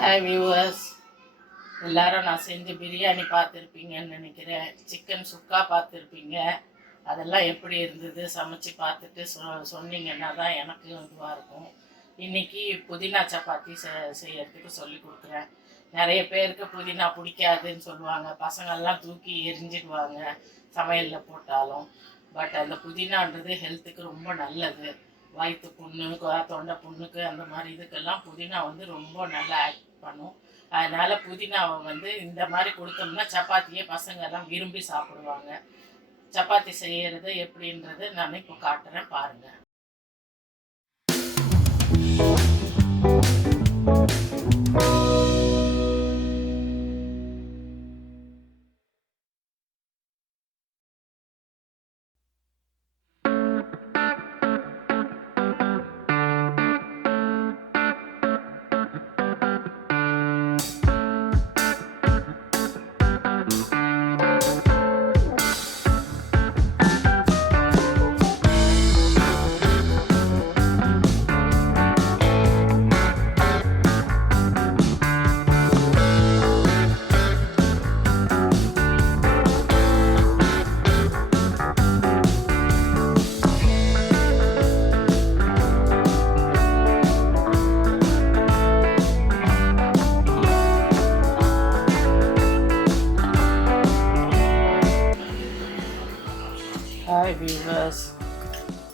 Hi viewers, எல்லாரும் நான் செஞ்ச பிரியாணி பார்த்துருப்பீங்கன்னு நினைக்கிறேன். சிக்கன் சுக்கா பார்த்துருப்பீங்க. அதெல்லாம் எப்படி இருந்தது சமைச்சு பார்த்துட்டு சொன்னீங்கன்னா தான் எனக்கு இதுவாக இருக்கும். இன்றைக்கி புதினா சப்பாத்தி செய்யறதுக்கு சொல்லி கொடுக்குறேன். நிறைய பேருக்கு புதினா பிடிக்காதுன்னு சொல்லுவாங்க. பசங்கள்லாம் தூக்கி எரிஞ்சிடுவாங்க சமையலில் போட்டாலும். பட் அந்த புதினான்றது ஹெல்த்துக்கு ரொம்ப நல்லது. வயிற்று புண்ணு, தொண்டை புண்ணுக்கு, அந்த மாதிரி இதுக்கெல்லாம் புதினா ரொம்ப நல்லா ஆக்ட் பண்ணும். அதனால் புதினாவை இந்த மாதிரி கொடுத்தோம்னா சப்பாத்தியே பசங்கள்லாம் விரும்பி சாப்பிடுவாங்க. சப்பாத்தி செய்கிறது எப்படின்றது நான் இப்போ காட்டுறேன், பாருங்கள். ஹாய் வியூவர்ஸ்,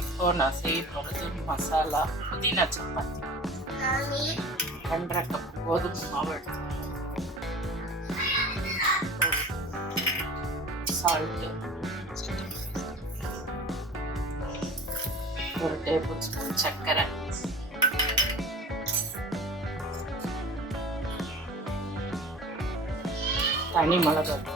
இப்போ நான் செய்ய போகிறது மசாலா புதினா சப்பாத்தி. 1.5 கப் கோதுமை மாவு எடுத்துக்கணும். சால்ட்டு, 1 டேபிள் ஸ்பூன் சர்க்கரை, தனி மிளகாய்,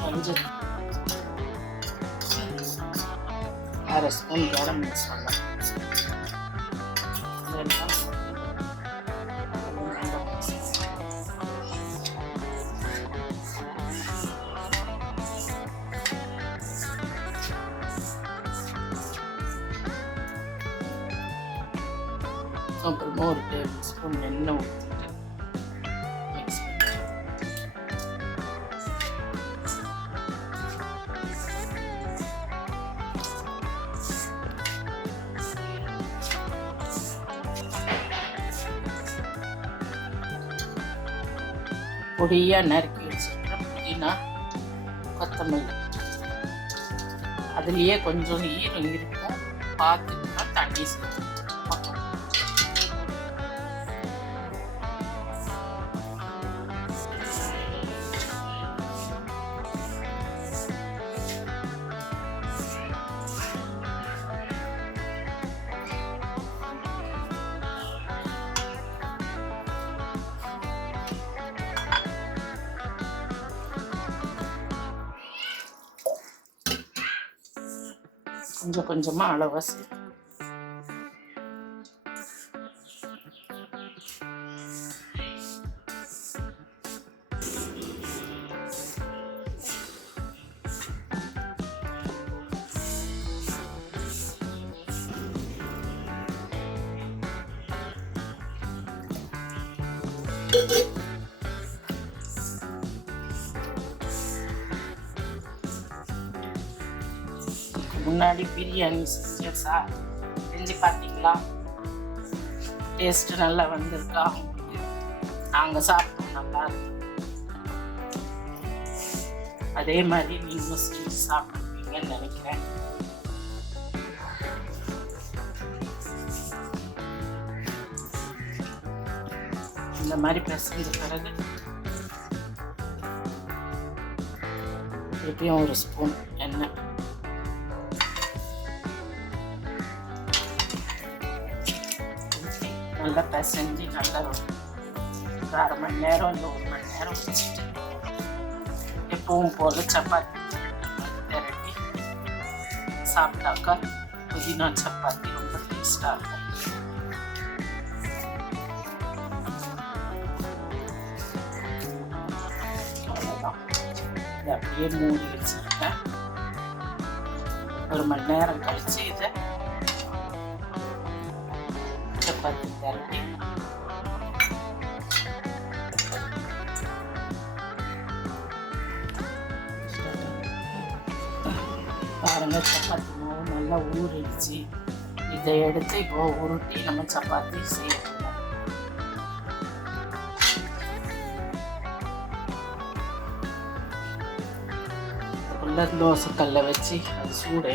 மஞ்சள், 1/2 ஸ்பூன் கரம் மசாலா. அப்புறமா 1 டேபிள் ஸ்பூன் எண்ணெய் ஊற்றிட்டு மிக்ஸ் பண்ணி பொடியாக நறுக்கி வச்சுருக்கிற புதினா, கொத்தமல்லி, அதுலேயே கொஞ்சம் ஈரம் இருக்கும், பார்த்துட்டு தான் தண்ணி சேர்த்து. கொஞ்சம் கொஞ்சமாக அளவாக சேர்த்து முன்னாடி பிரியாணி செஞ்சு பார்த்தீங்களா? டேஸ்ட் நல்லா வந்திருக்கா? நாங்கள் சாப்பிட்டோம், நல்லா இருக்கு. அதே மாதிரி நீங்களும் செஞ்சு சாப்பிடுவீங்கன்னு நினைக்கிறேன். இந்த மாதிரி பிசைஞ்ச பிறகு எப்பயும் 1 ஸ்பூன் எண்ணெய், நல்லா பிசைஞ்சு நல்லா 1/2 மணி நேரம் இல்லை 1 மணி நேரம் வச்சுட்டு எப்பவும் போல் சப்பாத்தி திரட்டி சாப்பிட்டாக்கா புதினா சப்பாத்தி ரொம்ப டேஸ்டாக இருக்கும். அவ்வளோதான். இதை அப்படியே மூடி வச்சுருக்கேன். 1 மணி நேரம் கழிச்சு இதை சப்பாத்தி திரட்டி பாருங்க, சப்பாத்தி மாவு நல்லா ஊறிடுச்சு. இதை எடுத்து இப்போ உருட்டி நம்ம சப்பாத்தி செய்யணும். தோசைக்கல்ல வச்சு அது சூடு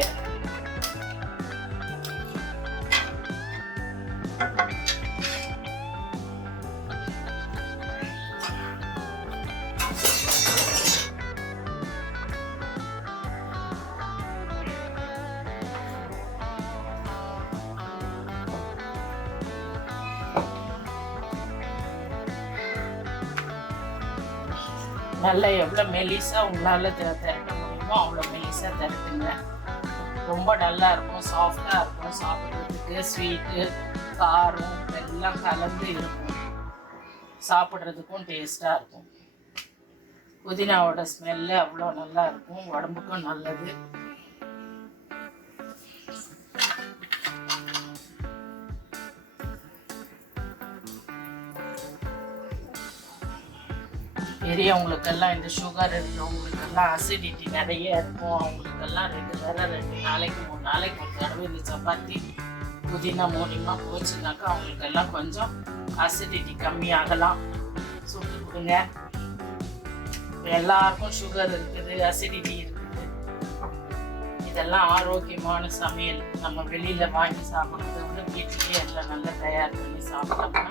நல்லா எவ்வளோ மெலிசாக உங்களால் திரட்ட முடியுமோ அவ்வளோ மெலிசாக திரட்டுங்க. ரொம்ப நல்லா இருக்கும், சாஃப்டாக இருக்கும். சாப்பிட்றதுக்கு ஸ்வீட்டு காரம் எல்லாம் கலந்து இருக்கும். சாப்பிட்றதுக்கும் டேஸ்ட்டாக இருக்கும். புதினாவோட ஸ்மெல்லு அவ்வளோ நல்லா இருக்கும், உடம்புக்கும் நல்லது. பெரியவங்களுக்கெல்லாம் இந்த சுகர் இருக்கிறவங்களுக்கெல்லாம் அசிடிட்டி நிறைய இருக்கும். அவங்களுக்கெல்லாம் 2 நாளைக்கு 3 நாளைக்கு ஒரு தடவை இந்த சப்பாத்தி புதினா மூலியமாக போச்சுனாக்கா அவங்களுக்கெல்லாம் கொஞ்சம் அசிடிட்டி கம்மியாகலாம். சுட்டு கொடுங்க. எல்லாருக்கும் சுகர் இருக்குது, அசிடிட்டி இருக்குது. இதெல்லாம் ஆரோக்கியமான சமையல். நம்ம வெளியில் வாங்கி சாப்பிட்றத விட வீட்டிலேயே எல்லாம் நல்லா தயார் பண்ணி சாப்பிட்டோம்னா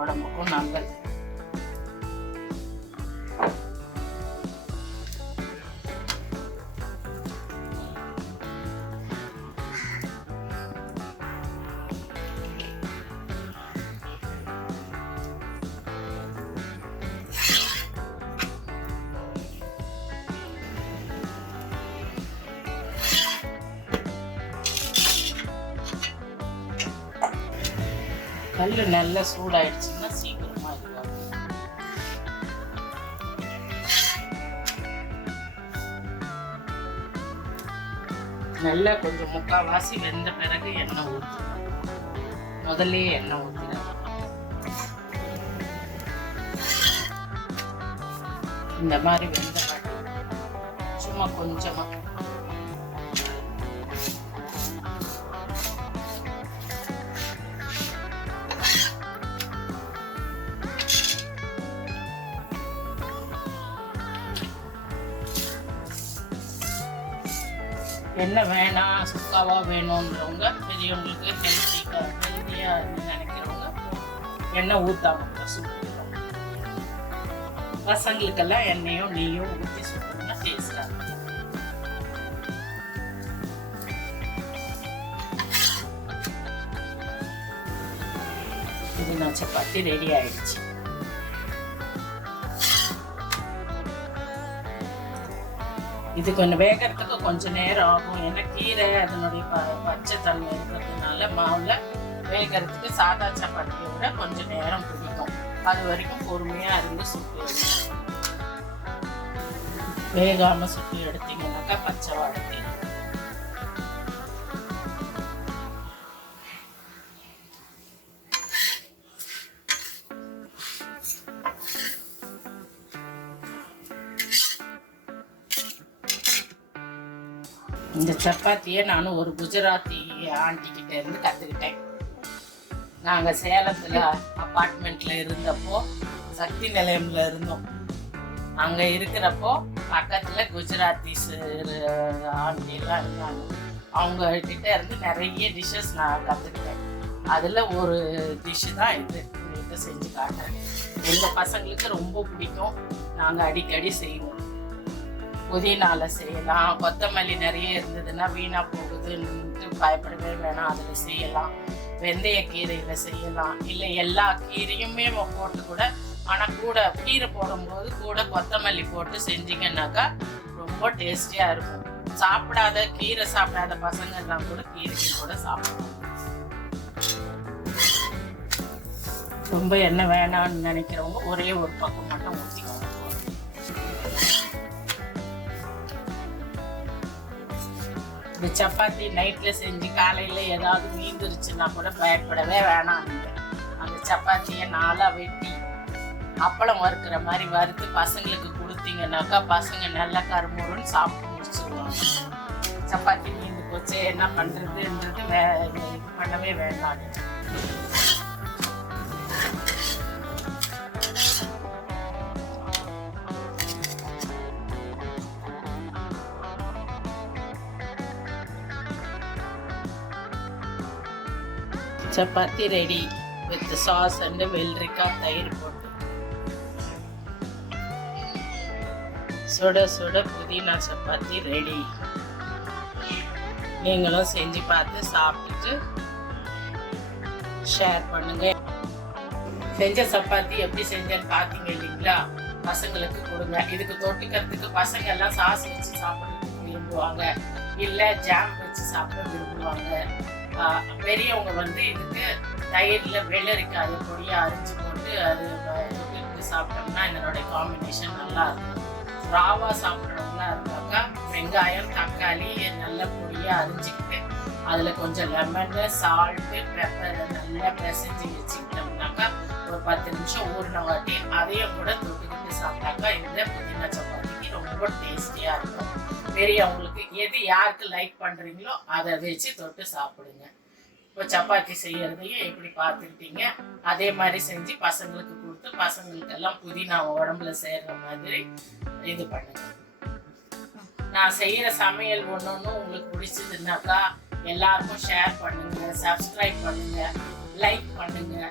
உடம்புக்கும் நல்லது. கல் நல்லா சூடாயிடுச்சுன்னா சீக்கிரமா இருக்கும். நல்லா கொஞ்சம் முக்கால்வாசி வெந்த பிறகு எண்ணெய் ஊற்று. முதல்ல எண்ணெய் ஊற்றிட இந்த மாதிரி வெந்த சும்மா கொஞ்சமா என்ன வேணாம் சுக்காவா வேணுன்றவங்க, பெரியவங்களுக்கு ஹெல்த்தியாக நினைக்கிறவங்க எண்ணெய் ஊற்றாம சுட்டுக்கிறோம். பசங்களுக்கெல்லாம் எண்ணெயும் நெய்யும் ஊற்றி சுட்டோம்னா டேஸ்டாக இருக்கும். புதினா சப்பாத்தி ரெடி ஆயிடுச்சு. இது கொஞ்சம் வேகிறதுக்கு கொஞ்சம் நேரம் ஆகும். ஏன்னா கீரை அதனுடைய பச்சை தன்மை இருக்கிறதுனால மாவுல வேகிறதுக்கு சாதா சப்பாத்தியை விட கொஞ்சம் நேரம் பிடிக்கும். அது வரைக்கும் பொறுமையா இருந்து சுட்டு வேகாம சுட்டு எடுத்தீங்கன்னாக்கா பச்சை வாடகை. இந்த சப்பாத்தியை நான் ஒரு குஜராத்தி ஆண்டிக்கிட்ட இருந்து கற்றுக்கிட்டேன். நாங்கள் சேலத்தில் அப்பார்ட்மெண்ட்டில் இருந்தப்போ, சக்தி நிலையமில் இருந்தோம். அங்கே இருக்கிறப்போ பக்கத்தில் குஜராத்திஸ் ஆண்டியெல்லாம் இருந்தாங்க. அவங்க கிட்ட இருந்து நிறைய டிஷ்ஷஸ் நான் கற்றுக்கிட்டேன். அதில் ஒரு டிஷ்ஷு தான் இது. உங்கள்கிட்ட செஞ்சு காட்டுறேன். எங்கள் பசங்களுக்கு ரொம்ப பிடிக்கும். நாங்கள் அடிக்கடி செய்வோம். புதினால செய்யலாம், கொத்தமல்லி நிறைய இருந்ததுன்னா வீணாக போகுதுன்ட்டு பயப்படவே வேணாம், அதில் செய்யலாம். வெந்தய கீரையில் செய்யலாம், இல்லை எல்லா கீரையுமே போட்டு கூட. ஆனால் கூட கீரை போடும்போது கூட கொத்தமல்லி போட்டு செஞ்சிங்கன்னாக்கா ரொம்ப டேஸ்டியாக இருக்கும். சாப்பிடாத கீரை சாப்பிடாத பசங்கள்லாம் கூட கீரைக்கு கூட சாப்பிடுவோம். ரொம்ப எண்ணெய் வேணான்னு நினைக்கிறவங்க ஒரே ஒரு பக்கம் மட்டும் ஊற்றிக்கோங்க. இந்த சப்பாத்தி நைட்டில் செஞ்சு காலையில் ஏதாவது மீந்துருச்சுன்னா கூட பயப்படவே வேணாம். அந்த சப்பாத்தியை நாளாக வெட்டி அப்பளம் வறுக்கிற மாதிரி வறுத்து பசங்களுக்கு கொடுத்தீங்கன்னாக்கா பசங்க நல்லா கருமுருன்னு சாப்பிட்டு முடிச்சிருவாங்க. சப்பாத்தி மீந்து போச்சு என்ன பண்ணுறதுன்றது இது பண்ணவே வேண்டாம். Chapati ready with sauce and வெள்ளரிக்காய் தயிர் போட்டு சுட சுட புதினா சப்பாத்தி ரெடி. நீங்களும் செஞ்சு பார்த்து சாப்பிட்டுட்டு ஷேர் பண்ணுங்க. செஞ்ச சப்பாத்தி எப்படி செஞ்சேன்னு பார்த்தீங்க இல்லைங்களா? பசங்களுக்கு கொடுங்க. இதுக்கு தொட்டுக்கிறதுக்கு பசங்க எல்லாம் சாஸ் வச்சு சாப்பிட்றதுக்கு விரும்புவாங்க, இல்லை ஜாம் வச்சு சாப்பிட விரும்புவாங்க. பெரியவங்க வந்து இதுக்கு தயிரில் வெள்ளரிக்காயை பொடியாக அரிஞ்சு போட்டு அது தொட்டுக்கிட்டு சாப்பிட்டோம்னா இதனுடைய காம்பினேஷன் நல்லா இருக்கும். ராவா சாப்பிட்றவங்களா இருந்தாக்கா வெங்காயம் தக்காளி நல்லா பொடியாக அரிஞ்சிக்கிட்டு அதில் கொஞ்சம் லெமனு சால்ட்டு பெப்பரை நல்லா பிசைஞ்சு வச்சுக்கிட்டோம்னாக்கா ஒரு 10 நிமிஷம் ஊறின வாட்டி அதையும் கூட தொட்டுக்கிட்டு சாப்பிட்டாக்கா இந்த புதினா சப்பாத்திக்கு ரொம்ப டேஸ்டியாக இருக்கும். பெரியவங்களுக்கு எது யாருக்கு லைக் பண்ணுறீங்களோ அதை வச்சு தொட்டு சாப்பிடுங்க. இப்போ சப்பாத்தி செய்யறதையும் எப்படி பார்த்துக்கிட்டீங்க, அதே மாதிரி செஞ்சு பசங்களுக்கு கொடுத்து பசங்களுக்கெல்லாம் புதினா உடம்புல சேர்ற மாதிரி இது பண்ணுங்க. நான் செய்கிற சமையல் ஒன்று உங்களுக்கு பிடிச்சதுன்னாக்கா எல்லாருக்கும் ஷேர் பண்ணுங்க, சப்ஸ்கிரைப் பண்ணுங்க, லைக் பண்ணுங்க.